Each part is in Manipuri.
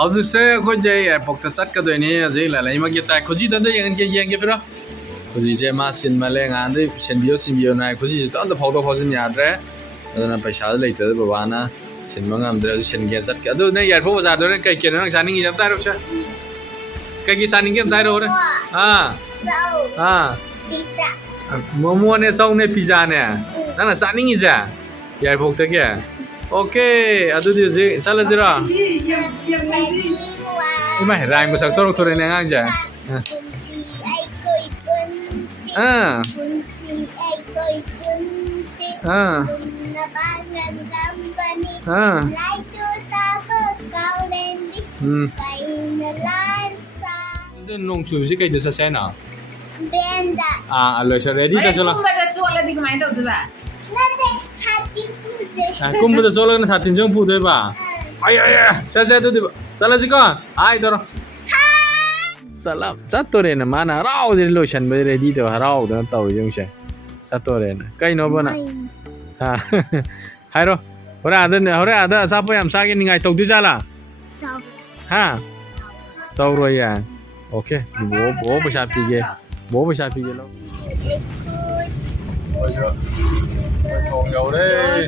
ꯍꯧꯖꯤꯛꯁꯦ ꯑꯩꯈꯣꯏꯁꯦ ꯑꯦꯌꯥꯔꯄꯣꯔꯠꯇ ꯆꯠꯀꯗꯣꯏꯅꯤ ꯍꯧꯖꯤꯛ ꯂꯩꯃꯒꯤ ꯇꯥꯏ ꯈꯨꯖꯤꯗ ꯌꯦꯡꯒꯦ ꯄꯤꯔꯣ ꯈꯨꯖꯤꯁꯦ ꯃꯥ ꯆꯤꯟꯃꯜꯂꯦ ꯉꯍꯥꯟꯗꯩ ꯁꯤꯟꯕꯤꯌꯣ ꯅꯥꯏ ꯈꯨꯖꯤꯁꯦ ꯑꯝꯇ ꯐꯥꯎꯗꯣꯛ ꯐꯥꯎꯖꯤꯟ ꯌꯥꯗ꯭ꯔꯦ ꯑꯗꯨꯅ ꯄꯩꯁꯥꯗꯣ ꯂꯩꯇꯗ ꯕꯕꯥꯅ ꯁꯤꯟꯕ ꯉꯝꯗ꯭ꯔꯦ ꯑꯗꯨ ꯁꯤꯟꯒꯦ ꯆꯠꯀꯦ ꯑꯗꯨ ꯅꯪ ꯌꯥꯏꯔꯤꯄꯣꯛ ꯕꯖꯥꯔꯗ ꯅꯪ ꯀꯩ ꯀꯩꯅꯣ ꯅꯪ ꯆꯥꯅꯤꯡꯉꯤꯁꯦ ꯑꯝꯇ ꯍꯥꯏꯔꯛꯁꯦ ꯀꯩꯀꯩ ꯆꯥꯅꯤꯡꯒꯦ ꯑꯝꯇ ꯍꯥꯏꯔꯛꯑꯣꯅꯦ ꯃꯣꯃꯣꯅꯦ ꯆꯧꯅꯦ ꯄꯤꯖꯥꯅꯦ ꯅꯪꯅ ꯆꯥꯅꯤꯡꯉꯤꯁꯦ ꯌꯥꯏꯔꯤꯄꯣꯛꯇꯒꯤ ꯑꯣꯀꯦ ꯑꯗꯨꯗꯤ ꯍꯧꯖꯤꯛ ꯆꯠꯂꯁꯤꯔꯣ 이마 라임 sak torok tore ne nganja nong chu si kai de sa sena benda alo sa ready ta chola kumbada chola di kamai tau ba nate chati puje kumbada chola na satin jong pu de ba ay sa du di chala ji ko ai doro salam satore na mana rao de lo shan be ready to rao da tau jong se satore na kai no bana ha hairo hora ada sa po yam sa ge ni ngai tau di jala ha tau ro ya okay bo pesa pi ge lo ôi giời thòng dầu đấy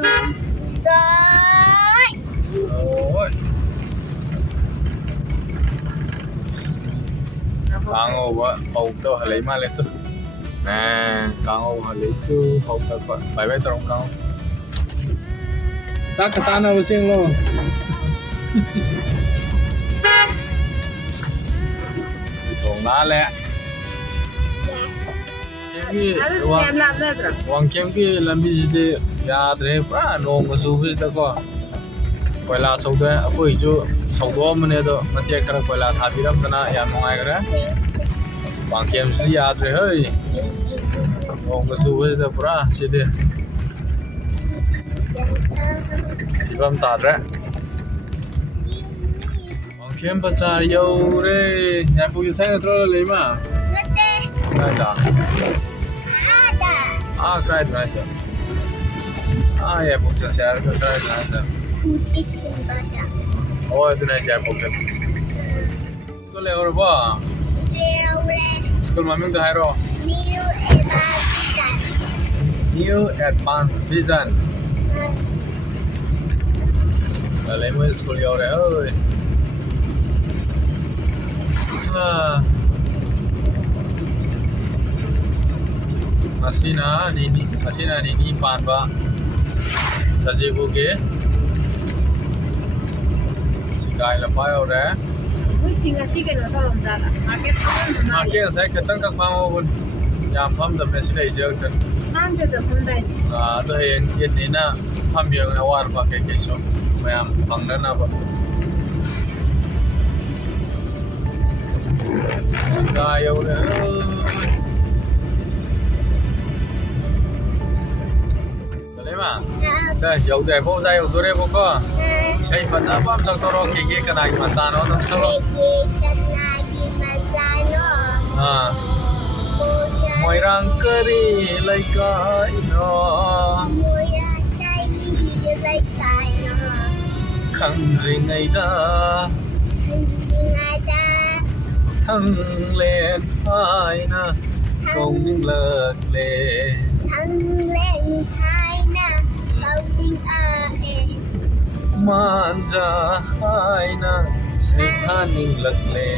ôi càng ô vợ hầu tao lấy mà lên tu nè càng ô lấy tu hầu tao phải bay tao càng chắc cái sao nào xin luôn thòng lá lẹ Wang kem ki lambi jide yaad rahe pura nong ma zubi da ko koila sauda akoi jo saudo mane do matia kara koila thabiram dana ya nongai gara wang kem si yaad rahe hoi nong ma zubi da pura side ibam ta ra wang kem bazar yo re ya pu yu sai na tro le ma ada kaya terasa. Ya bukan share ke terasa. Oh itu nih share bukan. Sekolah yang apa? Sekolah mami udah hero. New Advanced Vision. Kalau mau sekolah yang apa? Masina ni panba sajebu ke sikai lapai ore singa sikai na tolong jala market saya ketang kak pamo bun yam pam da mesile jeu tan nan je da fundai to yen ni na pam yang awar ba ke so mayam pangdana ba sikai ore Sa jauh deh, bawa saya udah deh pokok. Saya pada apa tak tahu kiki kena masano, tak tahu. Kiki kena masano. Moirang keri laikai no. Moirang keri laikai no. Khang ringai da. Thang lên hai na, không lợt lệ. Thang lên hai na. Manja haina saitaning lagle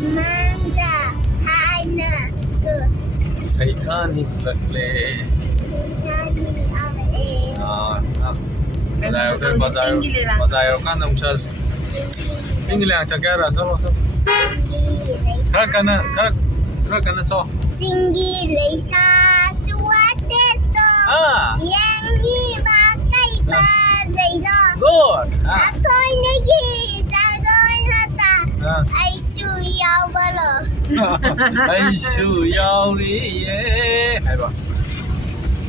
Manja haina saitaning lagle Kalau saya bazar kan nampak single yang cakap rasa apa? Kerana so. Single suatu yang dipakai pada good. Aku ni jaga nata. Aisu yau balo. Aisu yau ni ye. Apa?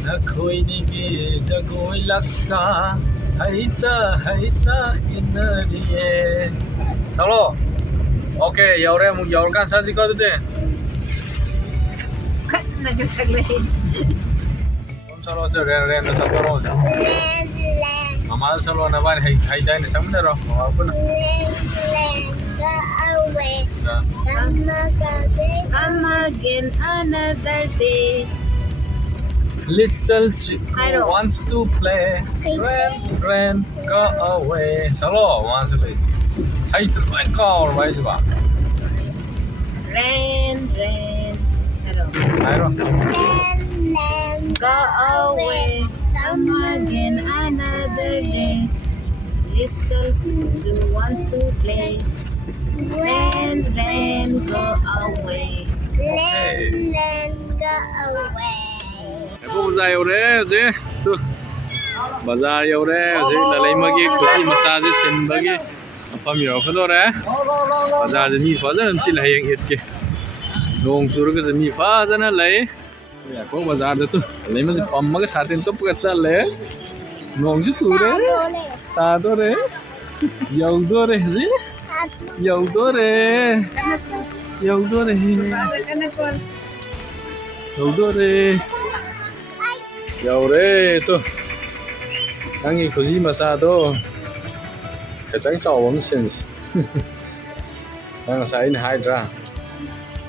Nak ni jaga lakta. Haita inari ye. Salo. Okay, yau kan saja kau tu deh. Kat nak segala. Salo je ren na salo ro ja mama salo na ban hai dai na samne ro mama pun again another day. Little chico wants to play. Rain, rain, go away. Solo, once away. Hay to my car, right? Rain, rain. I don't. Go away. Come again another day. Little Tutu wants to play. Rain, rain, go away. Rain, rain, go away. Bazaar yore je tu bazaar yore je lalai magi khushi massage sin bagi afam yo khalo re bazaar je mi fa jan chi lai yang et ke nong sur ga je mi fa jan lai ya ko bazaar de tu lai ma je pam ma ga satin to ka sal le nong ji su re ta do re yau do re ji yau do re yau do re yau do re Yaure tu, nangi kuzi masado, kadang cawam sens. Nang saya ini hydra,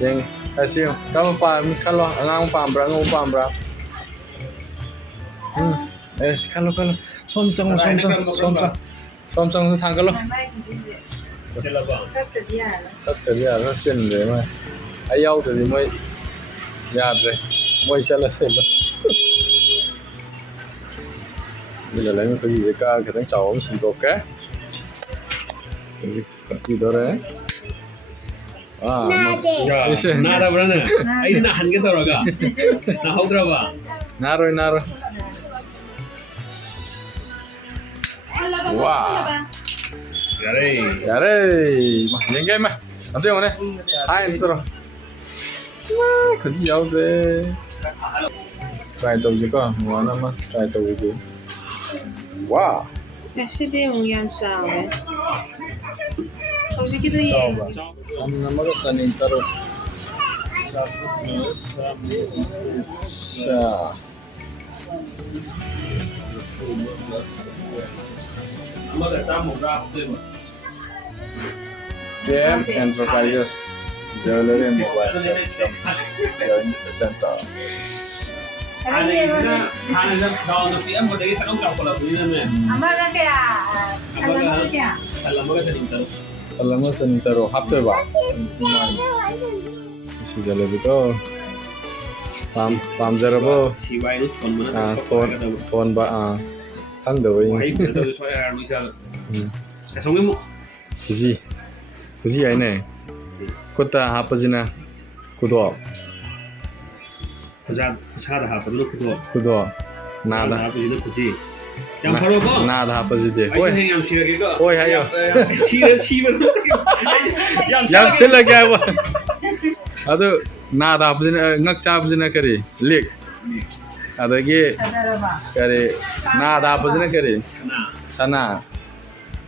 yang kasih kamu paham kalau orang paham berang, kalau somsong tu thang kalau. Tak terlihat, tak sen deh mah. Ayau tu ni mah, ya deh, mah isalah sen. Bây giờ lấy một cái gì vậy cả cái thằng cháu ông xin tốt cái gì đó đấy nada berana ai na han kita raga na hodra ba naro wow yare yang game mah nanti yang mana hai itu loh kerja jauh deh try tahu juga mana mah try tahu juga wow Kasi di yung yam sao eh. Kasi kita Tahu ba? Sama nama ko sanin taro. Sa. Game Enterprises Jewelry and Mobile Center. Ana daw na PM mo dagi sa kong kapula ko yun na. Amaga kaya Alam mo ka sa Salamat sanin taro. Hapte ba? Si jalebi ko. Pam jara bo. siwai kon mana Phone ba tan do wai ko to so ya misal sa songi mo Kuzi ai ne. Kota hapajina kudo. Sada hapadu Kudo. Nada. hapadu kuji yang faro ko Nada hapajide. oi yang sirage ko Oi hayo. chiba Yang sila kya ba? Ado nada hapajina ngak chabjina kari. Lik. Adagi kari nada hapajina kari. Sana.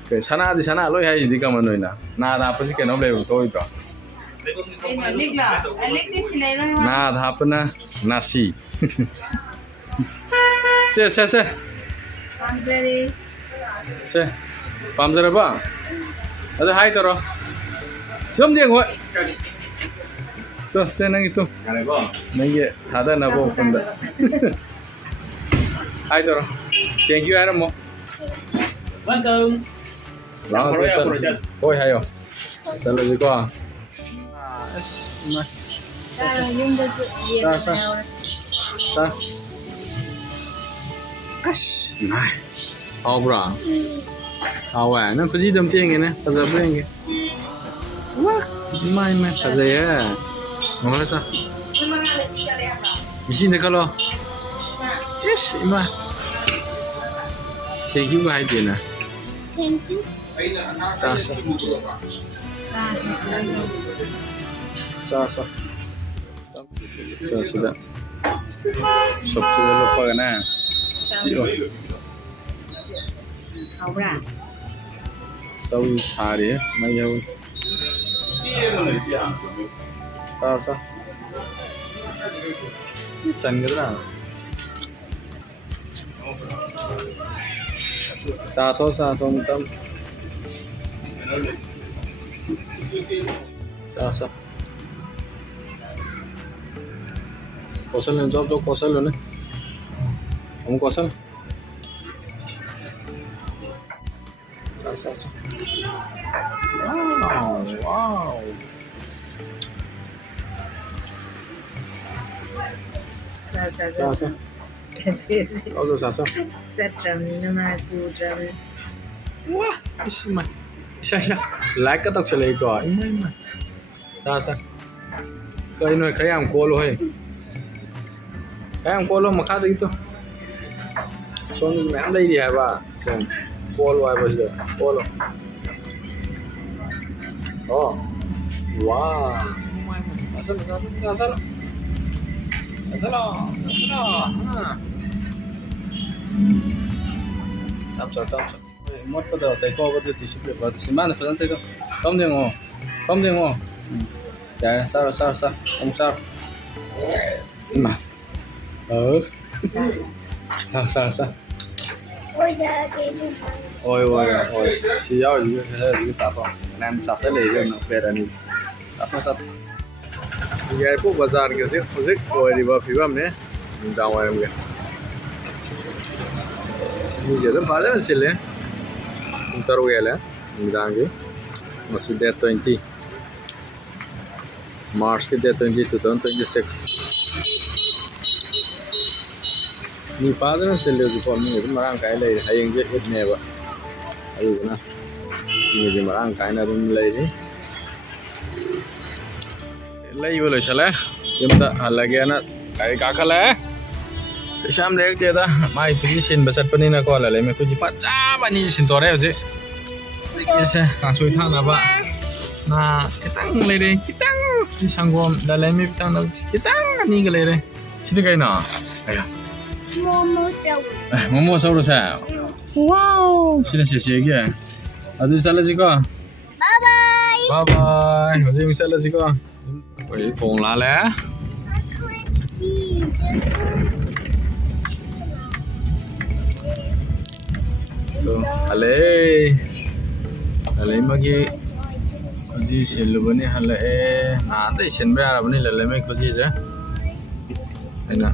Ke sana di sana loi hai di kamanoina. Nada hapaji ke nomle toi to. Nada hapna nasi. Se. Pamjari. Se. Pamjara ba? Ado hai karo. Som dia ngoi. To se nang itu. Nangi hada na bo funda. Hai karo. Thank you Aramo. welcome Lang oi hayo. Sala ji ko. Yung Ta. Ash, này. Ao bra. Ao à, nó có gì đâm tiền này, ta giờ bên cái. Wah, mai ta giờ ya. Ngồi sao? Di sini kalau. Yes, ima. Thank you hai tiền à. Thank you. Sa. Sudah. Sop sudah lupa kan ya? Sio. Aura. Sawi hari, mai yau. Sa. San gana. Satu mintam. Sa. कौशल ने जॉब कौशल ने हम कौशल wow Wah, isma. Isa. Like ka tóc sale ko. Ima. Sa. Kai noi kai am ko lo hai. Kai am ko lo makha dito. So ni me am dai di hai ba. Sen. Ko lo hai bas da. Ko lo. Oh. Wow. Asal. Ha. Tạm cho mất bắt đầu tay co bắt đầu thì sẽ vào thì mang được phần tay co không đi ngô dạ sao không sao mà sao ôi xì dao gì cái sao không làm sao sẽ lấy cái nó về đây này sao cái phố bazaar cái gì ôi đi vào phía bên này ra ngoài em kìa ini jadi bazaar sih le taruh ya lah misalnya masih date 20 March ke date 20 2026 ni bazaar sih le juga ni itu marang kaya le hayang je itu ba ayo na ni je marang kaya na dum le je le yo le chala yamda halage na kaya kakala Sham dek je da mai position besar pani na ko la le me ku ji pa cha ba ni sin to re je ese ka sui tha na ba na kitang le re kitang ji sangom da le me kitang na kitang ni ga le re shi kai na aya momo sau sa wow shi na shi ge adu sala ji ko bye bye ho ji mi sala ji ko oi thong la le Hale magi kuji silubani hale na dai sin ba rabani lele me kuji je aina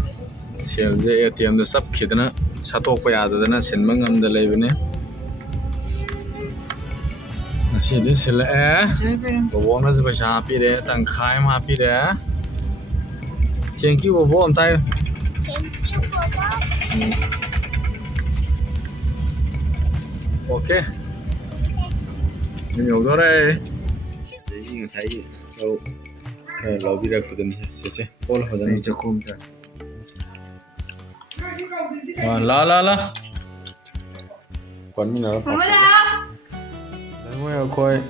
sel je ATM da sab khidana satok pa ya da na sin mangam da lebine nasi de sel bobo na je paisa pi de tang khai ma pi de thank you bobo am tai Okay. Nhiều đó đây. Đấy người thấy đâu. Cái lò bia của mình sẽ có là hồi cho không cho. La. Còn như nào? Đấy mới coi.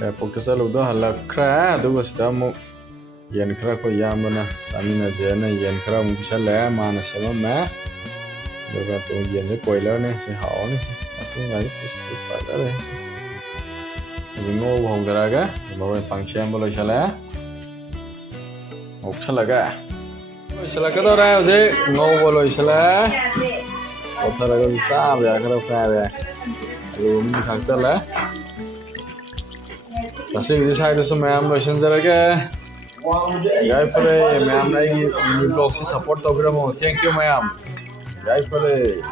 Để phục vụ lúc đó là khá, đúng rồi đó một. Yên khá có yam bana, sami na je na yên khá một cái lẽ mà nó sẽ mà. Rồi cả tụi yên sẽ quay lên này sẽ hảo này. Aku nggak is pada deh. Bingo hong daraga, bawa pangsiam boleh salah. Salah ga. Salah kada raya je, ngau boleh salah. Othara ga bisa ya kada kaya. Lalu ini khang salah. Pasti di side se मैं am lotion daraga. Guys pare मैं am lagi blog se support to bira mo. Thank you मैं am. Guys pare